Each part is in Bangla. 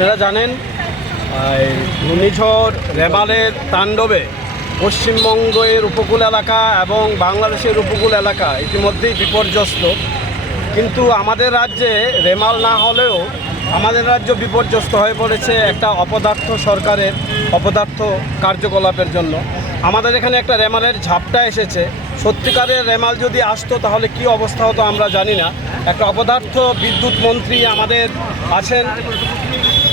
আপনারা জানেন ঘূর্ণিঝড় রেমালের তাণ্ডবে পশ্চিমবঙ্গের উপকূল এলাকা এবং বাংলাদেশের উপকূল এলাকা ইতিমধ্যেই বিপর্যস্ত। কিন্তু আমাদের রাজ্যে রেমাল না হলেও আমাদের রাজ্য বিপর্যস্ত হয়ে পড়েছে একটা অপদার্থ সরকারের অপদার্থ কার্যকলাপের জন্য। আমাদের এখানে একটা রেমালের ঝাপটা এসেছে। সত্যিকারের রেমাল যদি আসতো তাহলে কি অবস্থা হতো আমরা জানি না। একটা অপদার্থ বিদ্যুৎ মন্ত্রী আমাদের আছেন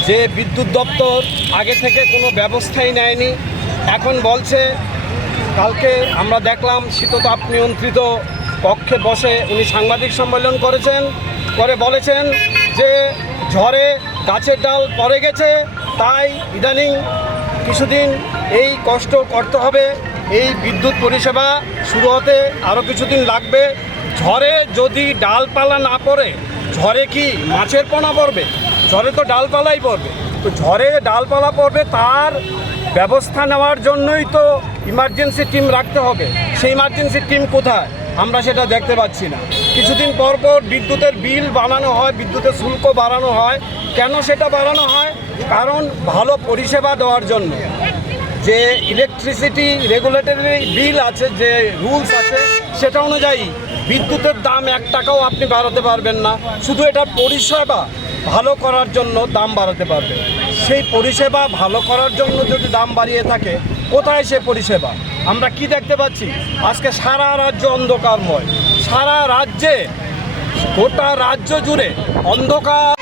যে বিদ্যুৎ দপ্তর আগে থেকে কোনো ব্যবস্থাই নেয়নি, এখন বলছে, কালকে আমরা দেখলাম শীততাপ নিয়ন্ত্রিত কক্ষে বসে উনি সাংবাদিক সম্মেলন করেছেন, করে বলেছেন যে ঝড়ে গাছের ডাল পড়ে গেছে, তাই ইদানিং কিছুদিন এই কষ্ট করতে হবে, এই বিদ্যুৎ পরিষেবা শুরু হতে আরও কিছুদিন লাগবে। ঝড়ে যদি ডালপালা না পড়ে, ঝড়ে কি মাছের পোনা পড়বে? ঝড়ে তো ডালপালাই পড়বে। তো ঝড়ে ডালপালা পড়বে, তার ব্যবস্থা নেওয়ার জন্যই তো ইমার্জেন্সি টিম রাখতে হবে। সেই ইমার্জেন্সি টিম কোথায়? আমরা সেটা দেখতে পাচ্ছি না। কিছুদিন পর পর বিদ্যুতের বিল বাড়ানো হয়, বিদ্যুতের শুল্ক বাড়ানো হয়। কেন সেটা বাড়ানো হয়? কারণ ভালো পরিষেবা দেওয়ার জন্য। যে ইলেকট্রিসিটি রেগুলেটরি বিল আছে, যে রুলস আছে, সেটা অনুযায়ী বিদ্যুতের দাম এক টাকাও আপনি বাড়াতে পারবেন না। শুধু এটা পরিষেবা ভালো করার জন্য দাম বাড়াতে পারবে। সেই পরিষেবা ভালো করার জন্য যদি দাম বাড়িয়ে থাকে, কোথায় সে পরিষেবা? আমরা কি দেখতে পাচ্ছি? আজকে সারা রাজ্য অন্ধকারময়। সারা রাজ্যে, গোটা রাজ্য জুড়ে অন্ধকার।